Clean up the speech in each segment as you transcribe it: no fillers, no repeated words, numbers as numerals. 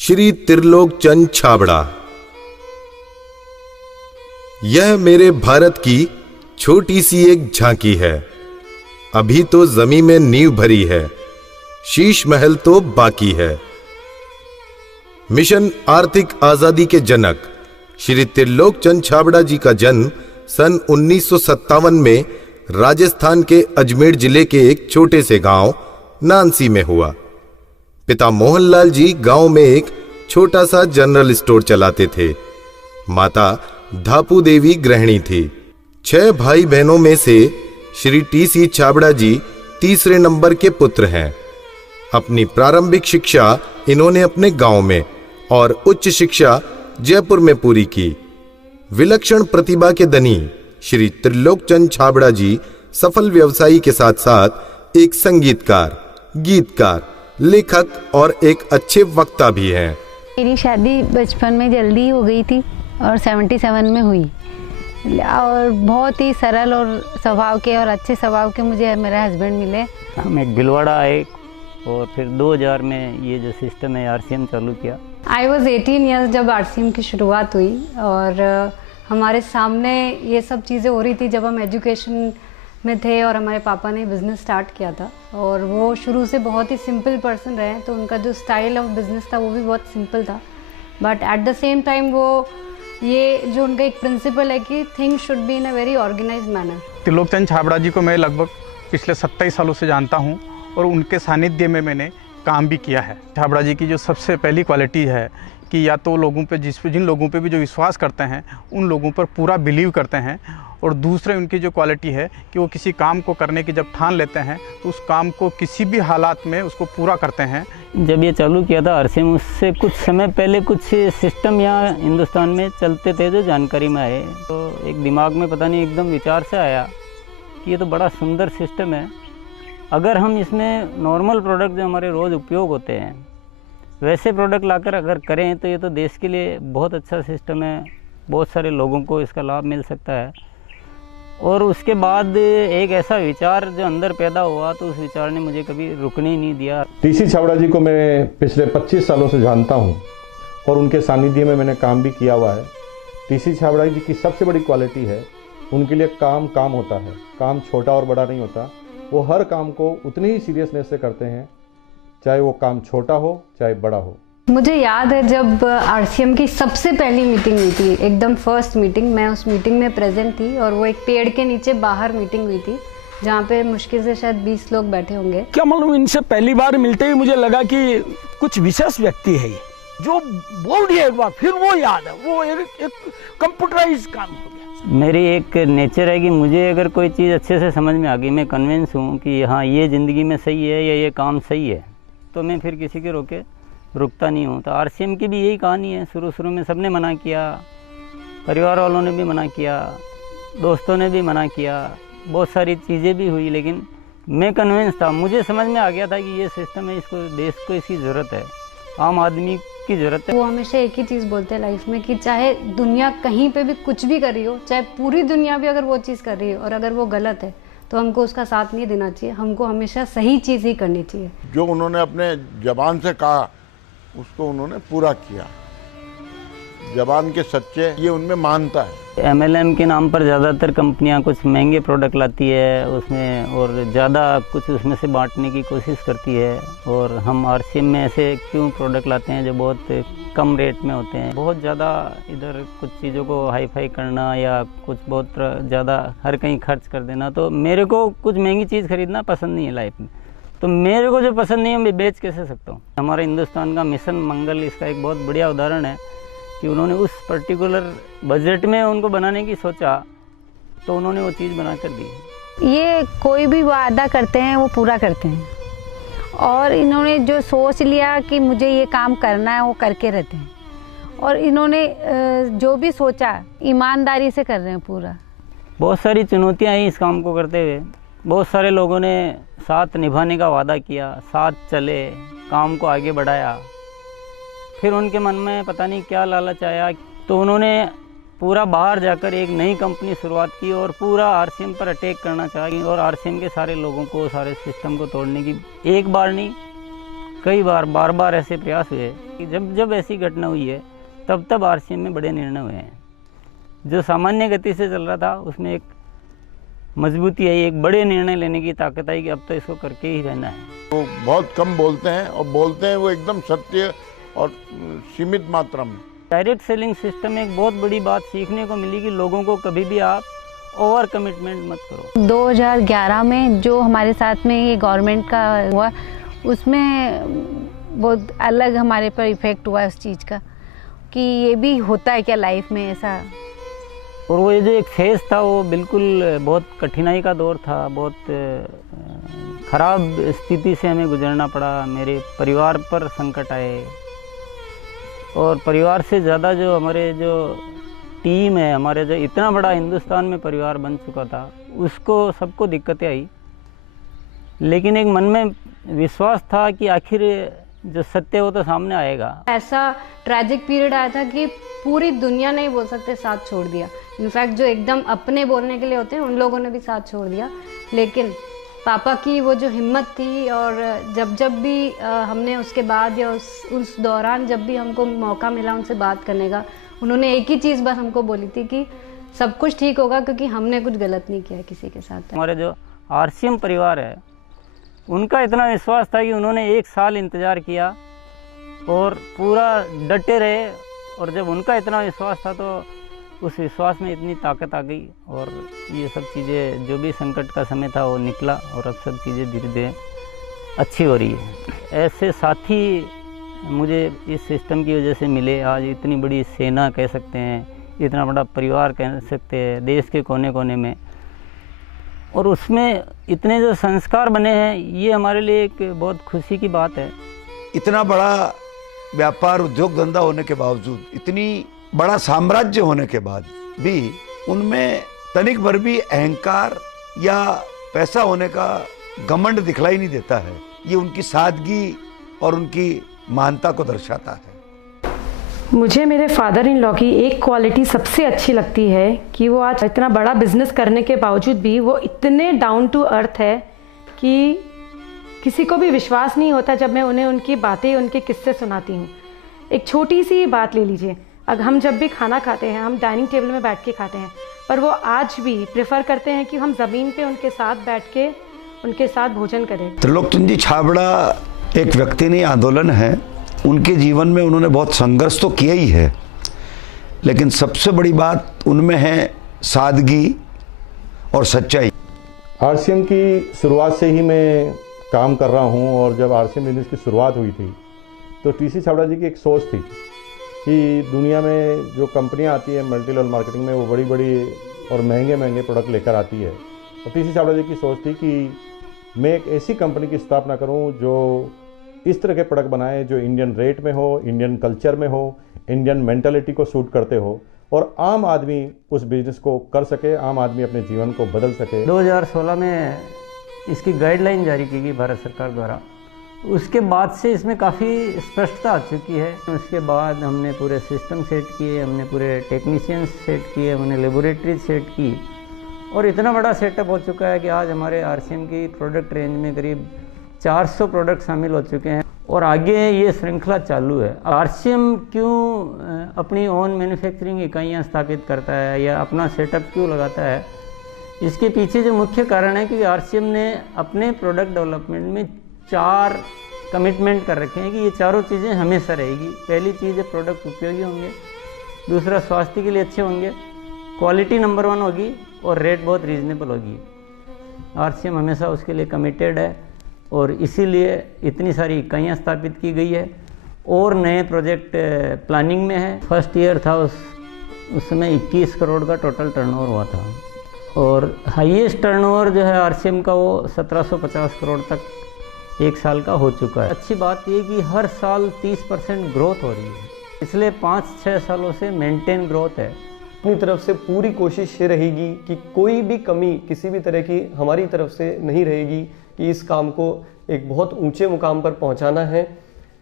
श्री त्रिलोक चंद छाबड़ा। यह मेरे भारत की छोटी सी एक झांकी है। अभी तो जमीन में नींव भरी है, शीश महल तो बाकी है। मिशन आर्थिक आजादी के जनक श्री त्रिलोक चंद छाबड़ा जी का जन्म सन 1957 में राजस्थान के अजमेर जिले के एक छोटे से गांव नानसी में हुआ। पिता मोहनलाल जी गांव में एक छोटा सा जनरल स्टोर चलाते थे। माता धापू देवी गृहिणी थी। 6 भाई बहनों में से श्री टी.सी. छाबड़ा जी तीसरे नंबर के पुत्र हैं। अपनी प्रारंभिक शिक्षा इन्होंने अपने गांव में और उच्च शिक्षा जयपुर में पूरी की। विलक्षण प्रतिभा के धनी श्री त्रिलोक चंद छाबड़ा जी सफल व्यवसायी के साथ साथ एक संगीतकार, गीतकार, लेखक और एक अच्छे वक्ता भी हैं। मेरी शादी बचपन में जल्दी हो गई थी और 77 में हुई और बहुत ही सरल और स्वभाव के और अच्छे स्वभाव के मुझे मेरे हस्बैंड मिले। हम एक भिलवाड़ा आए और फिर 2000 में ये जो सिस्टम है आरसीएम चालू किया। आई वॉज 18 ईयर्स जब आरसीएम की शुरुआत हुई और हमारे सामने ये सब चीज़ें हो रही थी जब हम एजुकेशन में थे और हमारे पापा ने बिज़नेस स्टार्ट किया था और वो शुरू से बहुत ही सिंपल पर्सन रहे, तो उनका जो स्टाइल ऑफ बिज़नेस था वो भी बहुत सिंपल था। But at the same time वो ये जो उनका एक प्रिंसिपल है कि things should be in a very organised manner. Trilok Chand Chhabra ji को मैं लगभग पिछले 27 सालों से जानता हूँ और उनके सानिध्य में मैंने काम भी किया है। छाबड़ा जी की जो सबसे पहली क्वालिटी है कि या तो लोगों पे जिन लोगों पे भी जो विश्वास करते हैं उन लोगों पर पूरा बिलीव करते हैं, और दूसरे उनकी जो क्वालिटी है कि वो किसी काम को करने की जब ठान लेते हैं तो उस काम को किसी भी हालात में उसको पूरा करते हैं। जब ये चालू किया था आरसीएम, उससे कुछ समय पहले कुछ सिस्टम यहाँ हिंदुस्तान में चलते थे जो जानकारी में आए, तो एक दिमाग में पता नहीं एकदम विचार से आया कि ये तो बड़ा सुंदर सिस्टम है। अगर हम इसमें नॉर्मल प्रोडक्ट जो हमारे रोज़ उपयोग होते हैं वैसे प्रोडक्ट लाकर अगर करें तो ये तो देश के लिए बहुत अच्छा सिस्टम है, बहुत सारे लोगों को इसका लाभ मिल सकता है। और उसके बाद एक ऐसा विचार जो अंदर पैदा हुआ तो उस विचार ने मुझे कभी रुकने ही नहीं दिया। टी.सी. छाबड़ा जी को मैं पिछले 25 सालों से जानता हूं और उनके सानिध्य में मैंने काम भी किया हुआ है। टी.सी. छाबड़ा जी की सबसे बड़ी क्वालिटी है उनके लिए काम होता है। काम छोटा और बड़ा नहीं होता, वो हर काम को उतनी ही सीरियसनेस से करते हैं, चाहे वो काम छोटा हो चाहे बड़ा हो। मुझे याद है जब आरसीएम की सबसे पहली मीटिंग हुई थी, एकदम फर्स्ट मीटिंग, मैं उस मीटिंग में प्रेजेंट थी और वो एक पेड़ के नीचे बाहर मीटिंग हुई थी जहाँ पे मुश्किल से शायद 20 लोग बैठे होंगे। क्या मालूम, इनसे पहली बार मिलते ही मुझे लगा कि कुछ विशेष व्यक्ति है जो बोल दिया एक बार फिर वो याद है, वो एक कंप्यूटराइज काम हो गया। मेरी एक नेचर है कि मुझे अगर कोई चीज़ अच्छे से समझ में आ गई, मैं कन्विंस हूँ कि हाँ ये ज़िंदगी में सही है या ये काम सही है, तो मैं फिर किसी के रोके रुकता नहीं हूँ। तो आरसीएम की भी यही कहानी है। शुरू में सबने मना किया, परिवार वालों ने भी मना किया, दोस्तों ने भी मना किया, बहुत सारी चीज़ें भी हुई, लेकिन मैं कन्विंस था, मुझे समझ में आ गया था कि ये सिस्टम है, इसको देश को इसकी ज़रूरत है, आम आदमी की ज़रूरत है। वो हमेशा एक ही चीज़ बोलते हैं लाइफ में कि चाहे दुनिया कहीं पे भी कुछ भी कर रही हो, चाहे पूरी दुनिया भी अगर वो चीज़ कर रही है और अगर वो गलत है तो हमको उसका साथ नहीं देना चाहिए, हमको हमेशा सही चीज़ ही करनी चाहिए। जो उन्होंने अपने जबान से कहा उसको उन्होंने पूरा किया। जबान के सच्चे ये उनमें मानता है। एमएलएम के नाम पर ज़्यादातर कंपनियां कुछ महंगे प्रोडक्ट लाती है उसमें और ज़्यादा कुछ उसमें से बांटने की कोशिश करती है, और हम आरसीएम में ऐसे क्यों प्रोडक्ट लाते हैं जो बहुत कम रेट में होते हैं। बहुत ज़्यादा इधर कुछ चीज़ों को हाई फाई करना या कुछ बहुत ज़्यादा हर कहीं खर्च कर देना, तो मेरे को कुछ महंगी चीज़ खरीदना पसंद नहीं है लाइफ में। तो मेरे को जो पसंद नहीं है मैं बेच कैसे सकता हूँ। हमारे हिंदुस्तान का मिशन मंगल इसका एक बहुत बढ़िया उदाहरण है कि उन्होंने उस पर्टिकुलर बजट में उनको बनाने की सोचा तो उन्होंने वो चीज़ बना कर दी। ये कोई भी वादा करते हैं वो पूरा करते हैं और इन्होंने जो सोच लिया कि मुझे ये काम करना है वो करके रहते हैं, और इन्होंने जो भी सोचा ईमानदारी से कर रहे हैं पूरा। बहुत सारी चुनौतियाँ आई इस काम को करते हुए। बहुत सारे लोगों ने साथ निभाने का वादा किया, साथ चले, काम को आगे बढ़ाया, फिर उनके मन में पता नहीं क्या लालच आया तो उन्होंने पूरा बाहर जाकर एक नई कंपनी शुरुआत की और पूरा आरसीएम पर अटैक करना चाहिए और आरसीएम के सारे लोगों को, सारे सिस्टम को तोड़ने की एक बार नहीं कई बार बार ऐसे प्रयास हुए कि जब ऐसी घटना हुई है तब आरसीएम में बड़े निर्णय हुए हैं। जो सामान्य गति से चल रहा था उसमें एक मजबूती आई, एक बड़े निर्णय लेने की ताकत आई कि अब तो इसको करके ही रहना है। वो बहुत कम बोलते हैं और बोलते हैं वो एकदम सत्य और सीमित मात्रा में। डायरेक्ट सेलिंग सिस्टम में एक बहुत बड़ी बात सीखने को मिली कि लोगों को कभी भी आप ओवर कमिटमेंट मत करो। 2011 में जो हमारे साथ में ये गवर्नमेंट का हुआ उसमें बहुत अलग हमारे पर इफ़ेक्ट हुआ उस चीज़ का कि ये भी होता है क्या लाइफ में ऐसा। और वो ये जो एक फेज़ था वो बिल्कुल बहुत कठिनाई का दौर था, बहुत ख़राब स्थिति से हमें गुजरना पड़ा। मेरे परिवार पर संकट आए और परिवार से ज़्यादा जो हमारे जो टीम है, हमारे जो इतना बड़ा हिंदुस्तान में परिवार बन चुका था, उसको सबको दिक्कतें आई। लेकिन एक मन में विश्वास था कि आखिर जो सत्य हो तो सामने आएगा। ऐसा ट्रैजिक पीरियड आया था कि पूरी दुनिया ने ही बोल सकते साथ छोड़ दिया। इनफैक्ट जो एकदम अपने बोलने के लिए होते हैं उन लोगों ने भी साथ छोड़ दिया। लेकिन पापा की वो जो हिम्मत थी और जब भी हमने उसके बाद या उस दौरान जब भी हमको मौका मिला उनसे बात करने का, उन्होंने एक ही चीज़ बस हमको बोली थी कि सब कुछ ठीक होगा क्योंकि हमने कुछ गलत नहीं किया किसी के साथ। हमारे जो आरसीएम परिवार है उनका इतना विश्वास था कि उन्होंने 1 साल इंतज़ार किया और पूरा डटे रहे। और जब उनका इतना विश्वास था तो उस विश्वास में इतनी ताकत आ गई और ये सब चीज़ें, जो भी संकट का समय था वो निकला और अब सब चीज़ें धीरे धीरे अच्छी हो रही है। ऐसे साथी मुझे इस सिस्टम की वजह से मिले। आज इतनी बड़ी सेना कह सकते हैं, इतना बड़ा परिवार कह सकते हैं देश के कोने कोने में, और उसमें इतने जो संस्कार बने हैं, ये हमारे लिए एक बहुत खुशी की बात है। इतना बड़ा व्यापार उद्योग धंधा होने के बावजूद, इतनी बड़ा साम्राज्य होने के बाद भी उनमें तनिक भर भी अहंकार या पैसा होने का घमंड दिखलाई नहीं देता है। ये उनकी सादगी और उनकी महानता को दर्शाता है। मुझे मेरे फादर इन लॉ की एक क्वालिटी सबसे अच्छी लगती है कि वो आज इतना बड़ा बिजनेस करने के बावजूद भी वो इतने डाउन टू अर्थ है कि किसी को भी विश्वास नहीं होता जब मैं उन्हें उनकी बातें, उनके किस्से सुनाती हूँ। एक छोटी सी बात ले लीजिए, अगर हम जब भी खाना खाते हैं हम डाइनिंग टेबल में बैठ के खाते हैं, पर वो आज भी प्रेफर करते हैं कि हम ज़मीन पे उनके साथ बैठ के उनके साथ भोजन करें। त्रिलोकचंद जी छाबड़ा एक व्यक्ति नहीं, आंदोलन है। उनके जीवन में उन्होंने बहुत संघर्ष तो किया ही है, लेकिन सबसे बड़ी बात उनमें है सादगी और सच्चाई। आरसीएम की शुरुआत से ही मैं काम कर रहा हूं और जब आरसीएम बिजनेस की शुरुआत हुई थी तो टीसी छाबड़ा जी की एक सोच थी कि दुनिया में जो कंपनियां आती है मल्टी लेवल मार्केटिंग में, वो बड़ी बड़ी और महंगे महंगे प्रोडक्ट लेकर आती है। और टीसी छाबड़ा जी की सोच थी कि मैं एक ऐसी कंपनी की स्थापना करूं जो इस तरह के प्रोडक्ट बनाए जो इंडियन रेट में हो, इंडियन कल्चर में हो, इंडियन मेंटालिटी को सूट करते हो और आम आदमी उस बिजनेस को कर सके, आम आदमी अपने जीवन को बदल सके। 2016 में इसकी गाइडलाइन जारी की गई भारत सरकार द्वारा। उसके बाद से इसमें काफ़ी स्पष्टता आ चुकी है। उसके बाद हमने पूरे सिस्टम सेट किए, हमने पूरे टेक्नीशियंस सेट किए, हमने लेबोरेटरी सेट की और इतना बड़ा सेटअप हो चुका है कि आज हमारे आरसीएम की प्रोडक्ट रेंज में करीब 400 प्रोडक्ट शामिल हो चुके हैं और आगे ये श्रृंखला चालू है। आरसीएम क्यों अपनी ओन मैन्युफैक्चरिंग इकाइयाँ स्थापित करता है या अपना सेटअप क्यों लगाता है, इसके पीछे जो मुख्य कारण है कि आरसीएम ने अपने प्रोडक्ट डेवलपमेंट में 4 कमिटमेंट कर रखे हैं कि ये चारों चीज़ें हमेशा रहेगी। पहली चीज़ है प्रोडक्ट उपयोगी होंगे, दूसरा स्वास्थ्य के लिए अच्छे होंगे, क्वालिटी नंबर 1 होगी और रेट बहुत रीजनेबल होगी। आरसीएम हमेशा उसके लिए कमिटेड है और इसीलिए इतनी सारी इकाइयाँ स्थापित की गई है और नए प्रोजेक्ट प्लानिंग में है। फर्स्ट ईयर था उस समय 21 करोड़ का टोटल टर्नओवर हुआ था और हाईएस्ट टर्नओवर जो है आरसीएम का वो 1750 करोड़ तक एक साल का हो चुका है। अच्छी बात ये कि हर साल 30% ग्रोथ हो रही है, इसलिए 5-6 सालों से मेंटेन ग्रोथ है। अपनी तरफ से पूरी कोशिश ये रहेगी कि कोई भी कमी किसी भी तरह की हमारी तरफ से नहीं रहेगी कि इस काम को एक बहुत ऊंचे मुकाम पर पहुंचाना है।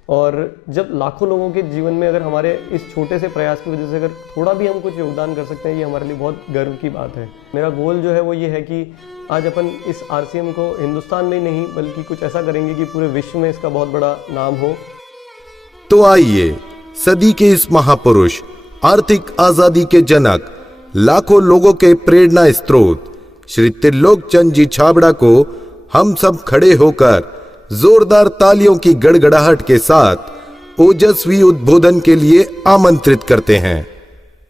और जब लाखों लोगों के जीवन में अगर हमारे इस छोटे से प्रयास की वजह से अगर थोड़ा भी हम कुछ योगदान कर सकते हैं, ये हमारे लिए बहुत गर्व की बात है। मेरा गोल जो है वो ये है कि आज अपन इस RCM को हिंदुस्तान में नहीं बल्कि कुछ ऐसा करेंगे कि पूरे विश्व में इसका बहुत बड़ा नाम हो। तो आइए सदी के इस महापुरुष, आर्थिक आजादी के जनक, लाखों लोगों के प्रेरणा स्रोत श्री त्रिलोक चंद जी छाबड़ा को हम सब खड़े होकर जोरदार तालियों की गड़गड़ाहट के साथ ओजस्वी उद्बोधन के लिए आमंत्रित करते हैं।